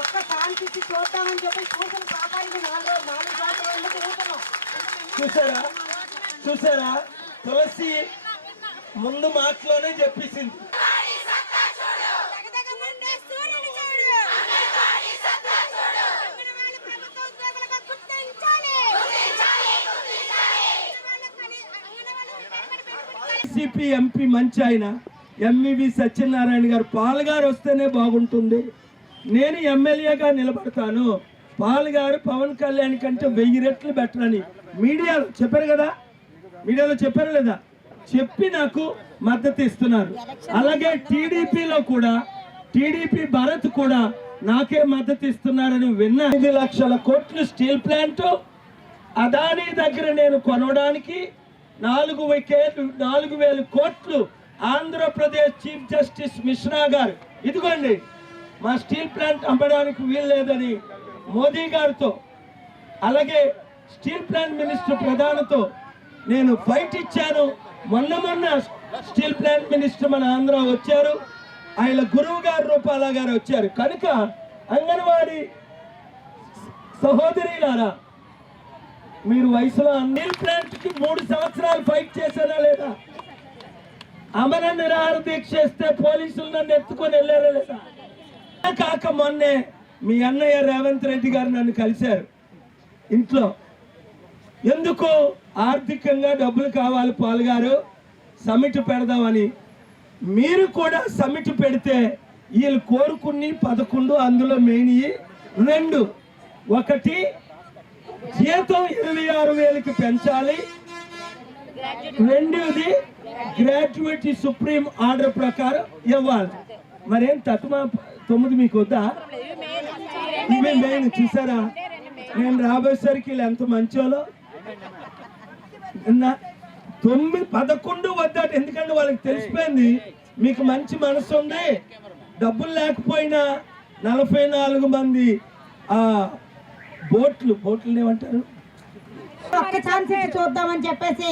ఒక్క శాంతికి చూద్దామని చెప్పి చూసిన పాపానికి 4 సంవత్సరాల నుంచి ఊతున్నాం. చూసారా తులసి ముందు మాటలోనే చెప్పేసింది. వైసీపీ ఎంపీ మంచి ఆయన ఎంవివి సత్యనారాయణ గారు పాల్గారు వస్తేనే బాగుంటుంది. నేను ఎమ్మెల్యేగా నిలబడతాను, పాల్గారు పవన్ కళ్యాణ్ కంటే 1000 రెట్లు బెటర్ అని మీడియాలో చెప్పారు కదా, మీడియాలో చెప్పారు లేదా, చెప్పి నాకు మద్దతు ఇస్తున్నారు. అలాగే టీడీపీలో కూడా టీడీపీ భరత్ కూడా నాకే మద్దతు ఇస్తున్నారని విన్నా. 5 లక్షల కోట్లు స్టీల్ ప్లాంట్ అదానీ దగ్గర నేను కొనడానికి 4,000 కోట్లు ఆంధ్రప్రదేశ్ చీఫ్ జస్టిస్ మిశ్రా గారు ఇదిగోండి మా స్టీల్ ప్లాంట్ అమ్మడానికి వీలు లేదని మోదీ గారితో, అలాగే స్టీల్ ప్లాంట్ మినిస్టర్ ప్రధానితో నేను ఫైట్ ఇచ్చాను. మొన్న స్టీల్ ప్లాంట్ మినిస్టర్ మన ఆంధ్ర వచ్చారు, ఆయన గురువు గారు రూపాల గారు వచ్చారు. కనుక అంగన్వాడీ సహోదరిలారా, మీరు వయసులో స్టీల్ ప్లాంట్ కి 3 సంవత్సరాలు ఫైట్ చేశారా లేదా? అమర నిరాహార దీక్ష చేస్తే పోలీసులు నన్ను ఎత్తుకొని వెళ్ళారా లేదా? కాక మొన్నే మీ అన్నయ్య రేవంత్ రెడ్డి గారు నన్ను కలిశారు ఇంట్లో. ఎందుకు ఆర్థికంగా డబ్బులు కావాలి పాల్గారు, సమిట్ పెడదామని. మీరు కూడా సమిట్ పెడితే వీళ్ళు కోరుకుని 11, అందులో మెయిన్ 2. ఒకటి జీతం 26,000కి పెంచాలి, 2ది గ్రాడ్యుయేట్ సుప్రీం ఆర్డర్ ప్రకారం ఇవ్వాలి. మరేం తక్కువ 9 మీకు వద్దా? ఇవే మెయిన్. చూసారా నేను రాబోయేసరికి వీళ్ళు ఎంత మంచోలో. 9, 11 వద్దట, ఎందుకంటే వాళ్ళకి తెలిసిపోయింది మీకు మంచి మనసు ఉంది. డబ్బులు లేకపోయినా 44 మంది బోట్లు ఏమంటారు, ఒక్క ఛాన్స్ చూద్దామని చెప్పేసి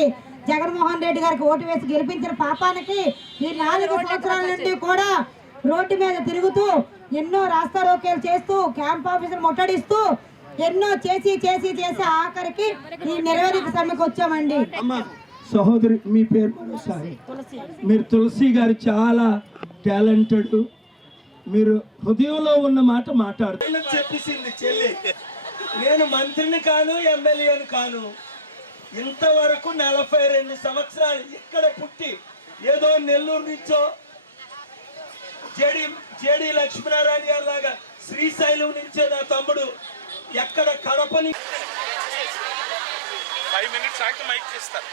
జగన్మోహన్ రెడ్డి గారికి ఓటు వేసి గెలిపించిన పాపానికి ఈ 4 సంవత్సరాల నుండి కూడా రోడ్డు మీద తిరుగుతూ ఎన్నో రాస్తారోకేలు చేస్తూ క్యాంప్ ఆఫీసులు ముట్టడిస్తూ ఎన్నో చేసి ఆఖరికి ఈ నెరవేరిక సమ్మెకు వచ్చామండి. సహోదరి మీ పేరు మరోసారి? మీరు తులసి గారు చాలా టాలెంటెడ్. మీరు హృదయంలో ఉన్న మాట మాట్లాడుతున్నారు చెప్పేసింది చెల్లి. నేను మంత్రిని కాను, ఎమ్మెల్యేని కాను. ఇంతవరకు 42 సంవత్సరాలు ఇక్కడ పుట్టి ఏదో నెల్లూరు నుంచో జేడి లక్ష్మీనారాయణ గారి లాగా శ్రీశైలం నుంచే నా తమ్ముడు ఎక్కడ కడపని 5 minutes ఆగి మైక్ చేస్తారు.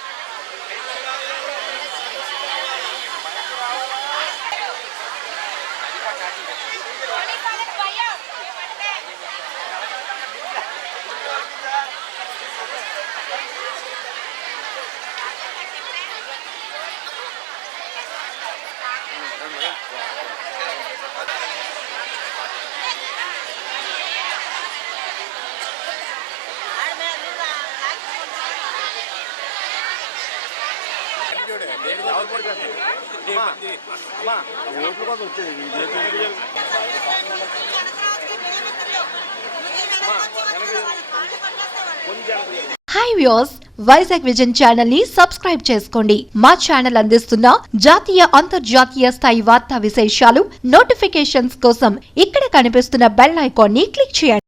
Hi viewers, Vizag vision channel ని సబ్స్క్రైబ్ చేసుకోండి. మా ఛానల్ అందిస్తున్న జాతీయ అంతర్జాతీయ స్థాయి వార్తా విశేషాలు నోటిఫికేషన్స్ కోసం ఇక్కడ కనిపిస్తున్న బెల్ ఐకాన్ ని క్లిక్ చేయండి.